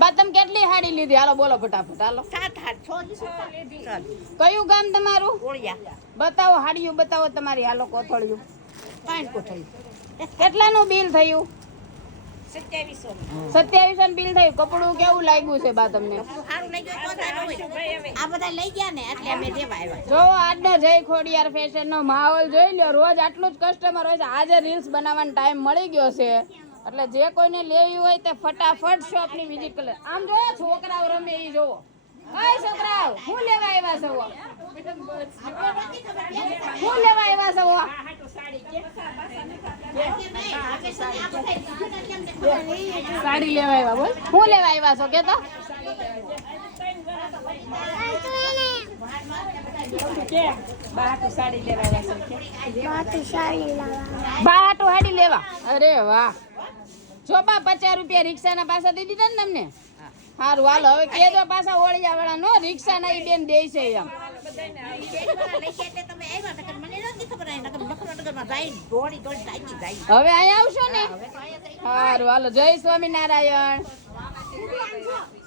બા તમે કેટલી હાડી લીધી? હાલો બોલો ફટાફટ, હાલો. 7-8 કયું ગામ તમારું? ઓળિયા બતાવો હાડીયું, બતાવો તમારી. હાલો કોથળિયું. 5 કોઠડી કેટલાનું બિલ થયું? 2700 2700 બિલ થયું. કપડું કેવું લાગ્યું છે બા તમને? સારું લઈ ગયો તો આ બધા લઈ ગયા ને એટલે અમે દેવા આવ્યા. જો આજનો જય ખોડિયાર ફેશન નો માહોલ જોઈ લ્યો. રોજ આટલું જ કસ્ટમર હોય છે. આજે રીલ્સ બનાવવાનો ટાઈમ મળી ગયો છે એટલે જે કોઈને લેવી હોય તે ફટાફટ શોપ ની વિઝિટ કરે. આમ જો છોકરાઓ રમે ઈ જોવો. કઈ છોકરાઓ હું લેવા આવ્યા છો? હું લેવા આવ્યા છો? સાડી લેવા આવ્યા. બોલ હું લેવા આવ્યા છો કે તો? બાટુ હાડી લેવા. અરે વાહ. જો બા 50 રૂપિયા રિક્ષાના પાછા દઈ દીધા ને તમને? સારું હાલો હવે કેજો પાછા ઓળિયા વાળા નો રિક્ષા ના ઈ બેન દે છે એમ. હવે અહીંયા આવશો ને? સારું હાલો. જય સ્વામિનારાયણ.